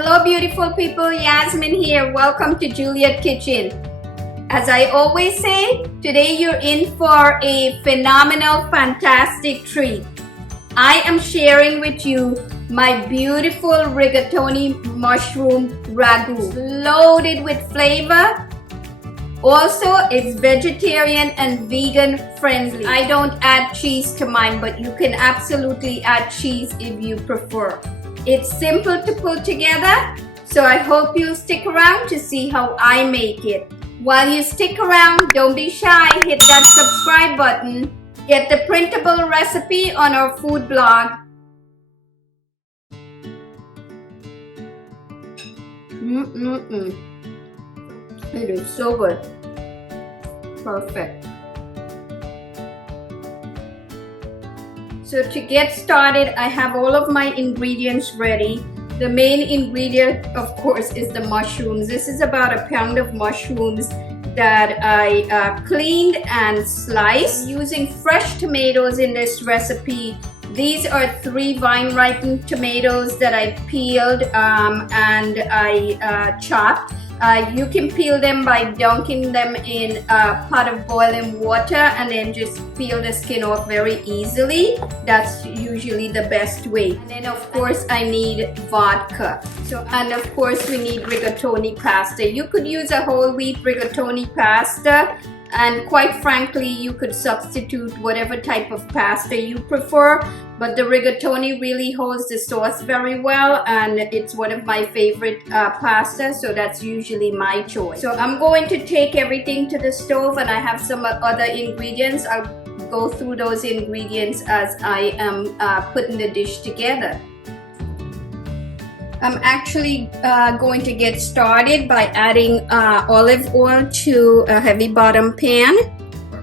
Hello beautiful people, Yasmin here. Welcome to Juliet Kitchen. As I always say, today you're in for a phenomenal, fantastic treat. I am sharing with you my beautiful rigatoni mushroom ragu, loaded with flavor. Also, it's vegetarian and vegan friendly. I don't add cheese to mine, but you can absolutely add cheese if you prefer. It's simple to put together, so I hope you'll stick around to see how I make it. While you stick around, don't be shy, hit that subscribe button. Get the printable recipe on our food blog. It is so good. Perfect. So to get started, I have all of my ingredients ready. The main ingredient, of course, is the mushrooms. This is about a pound of mushrooms that I cleaned and sliced. I'm using fresh tomatoes in this recipe. These are 3 vine-ripened tomatoes that I peeled and I chopped. You can peel them by dunking them in a pot of boiling water and then just peel the skin off very easily. That's usually the best way. And then of course I need vodka. And of course we need rigatoni pasta. You could use a whole wheat rigatoni pasta, and quite frankly you could substitute whatever type of pasta you prefer, but the rigatoni really holds the sauce very well and it's one of my favorite pastas, so that's usually my choice. So I'm going to take everything to the stove, and I have some other ingredients. I'll go through those ingredients as I am putting the dish together. I'm actually going to get started by adding olive oil to a heavy bottom pan.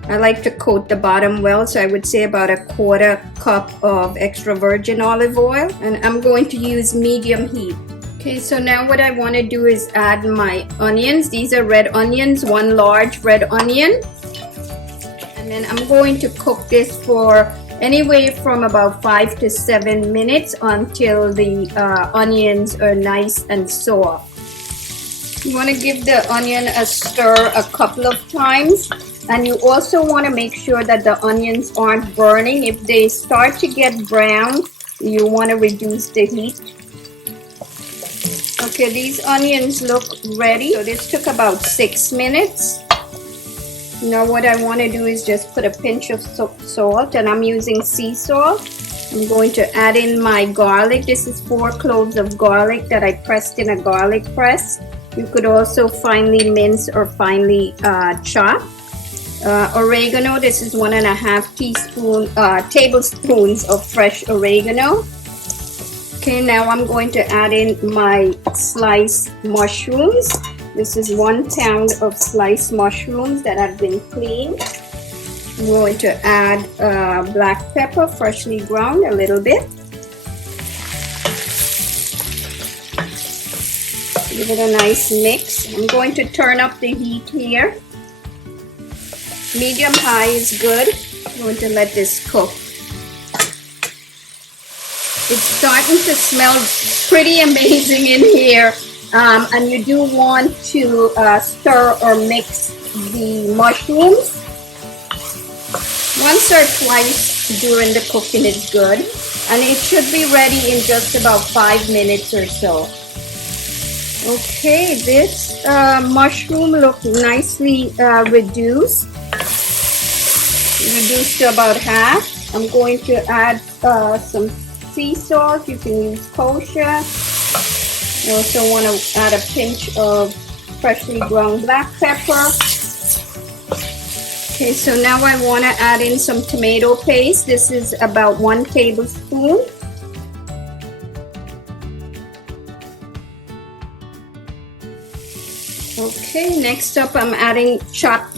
I like to coat the bottom well, so I would say about a 1/4 cup of extra virgin olive oil, and I'm going to use medium heat. Okay, so now what I want to do is add my onions. These are red onions, 1 large red onion, and then I'm going to cook this for anywhere from about 5 to 7 minutes until the onions are nice and soft. You want to give the onion a stir a couple of times, and you also want to make sure that the onions aren't burning. If they start to get brown, you want to reduce the heat. Okay, these onions look ready. So this took about 6 minutes. Now what I want to do is just put a pinch of salt, and I'm using sea salt. I'm going to add in my garlic. This is 4 cloves of garlic that I pressed in a garlic press. You could also finely mince or finely chop. Oregano, this is 1.5 tablespoons of fresh oregano. Okay, now I'm going to add in my sliced mushrooms. This is 1 pound of sliced mushrooms that have been cleaned. I'm going to add black pepper, freshly ground, a little bit. Give it a nice mix. I'm going to turn up the heat here. Medium high is good. I'm going to let this cook. It's starting to smell pretty amazing in here. And you do want to stir or mix the mushrooms. Once or twice during the cooking is good. And it should be ready in just about 5 minutes or so. Okay, this mushroom looks nicely reduced to about half. I'm going to add some sea salt. You can use kosher. I also want to add a pinch of freshly ground black pepper. Okay, so now I want to add in some tomato paste. This is about 1 tablespoon. Okay, next up I'm adding chopped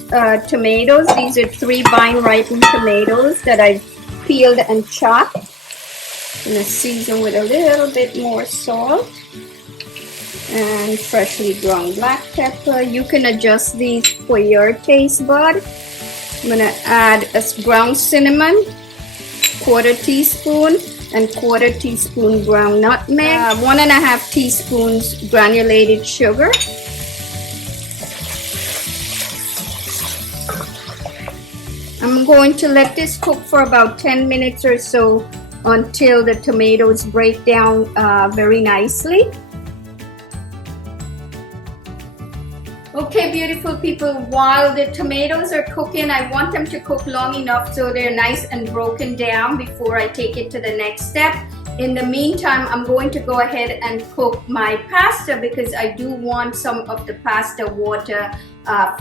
tomatoes. These are 3 vine-ripened tomatoes that I've peeled and chopped. I'm going to season with a little bit more salt and freshly ground black pepper. You can adjust these for your taste bud. I'm going to add a ground cinnamon, 1/4 teaspoon, and 1/4 teaspoon ground nutmeg, 1.5 teaspoons granulated sugar. I'm going to let this cook for about 10 minutes or so until the tomatoes break down very nicely. Okay, beautiful people, while the tomatoes are cooking, I want them to cook long enough so they're nice and broken down before I take it to the next step. In the meantime, I'm going to go ahead and cook my pasta because I do want some of the pasta water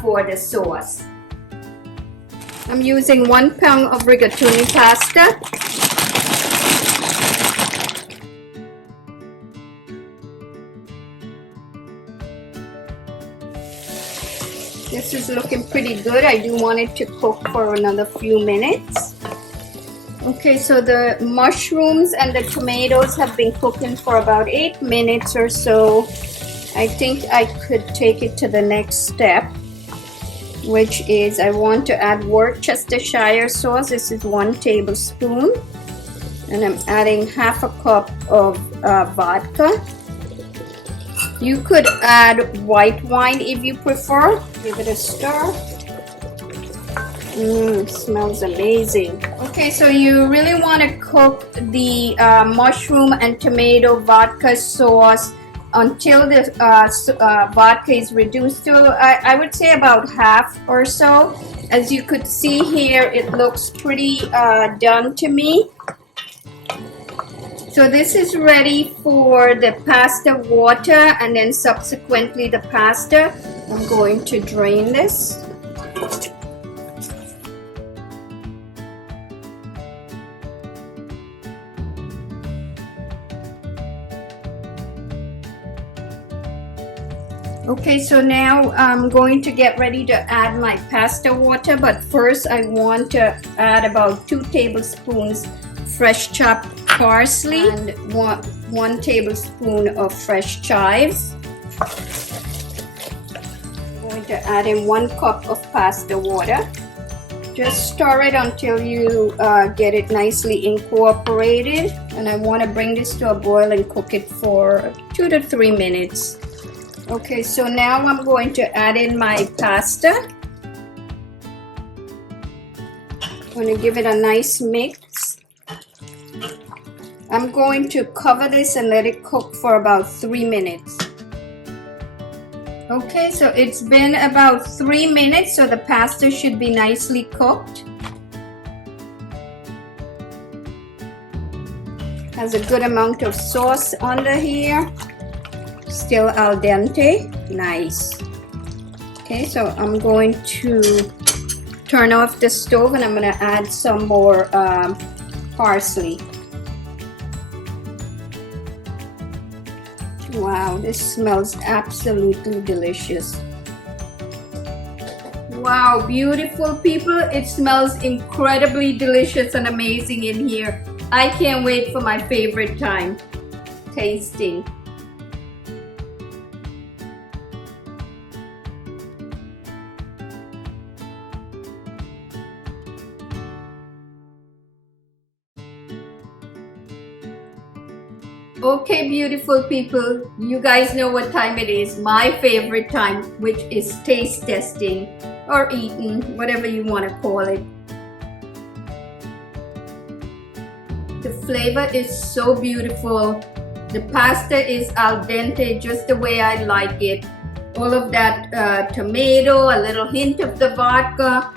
for the sauce. I'm using 1 pound of rigatoni pasta. This is looking pretty good. I do want it to cook for another few minutes. Okay, so the mushrooms and the tomatoes have been cooking for about 8 minutes or so. I think I could take it to the next step, which is I want to add Worcestershire sauce. This is 1 tablespoon. And I'm adding 1/2 cup of vodka. You could add white wine if you prefer. Give it a stir. Smells amazing. Okay, so you really want to cook the mushroom and tomato vodka sauce until the vodka is reduced to, I would say, about half or so. As you could see here, it looks pretty done to me. So this is ready for the pasta water and then subsequently the pasta. I'm going to drain this. Okay, so now I'm going to get ready to add my pasta water, but first I want to add about 2 tablespoons fresh chopped parsley and 1 tablespoon of fresh chives. I'm going to add in 1 cup of pasta water. Just stir it until you get it nicely incorporated, and I want to bring this to a boil and cook it for 2 to 3 minutes. Okay, so now I'm going to add in my pasta. I'm going to give it a nice mix. I'm going to cover this and let it cook for about 3 minutes. Okay, so it's been about 3 minutes, so the pasta should be nicely cooked. Has a good amount of sauce under here. Still al dente. Nice. Okay, so I'm going to turn off the stove and I'm going to add some more parsley. Wow, this smells absolutely delicious. Wow, beautiful people, it smells incredibly delicious and amazing in here. I can't wait for my favorite time, tasting. Okay, beautiful people, you guys know what time it is. My favorite time, which is taste testing or eating, whatever you want to call it. The flavor is so beautiful. The pasta is al dente, just the way I like it. All of that tomato, a little hint of the vodka.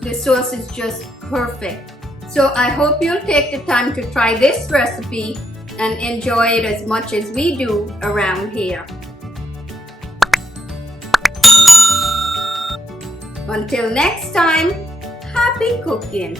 The sauce is just perfect. So I hope you'll take the time to try this recipe and enjoy it as much as we do around here. Until next time, happy cooking!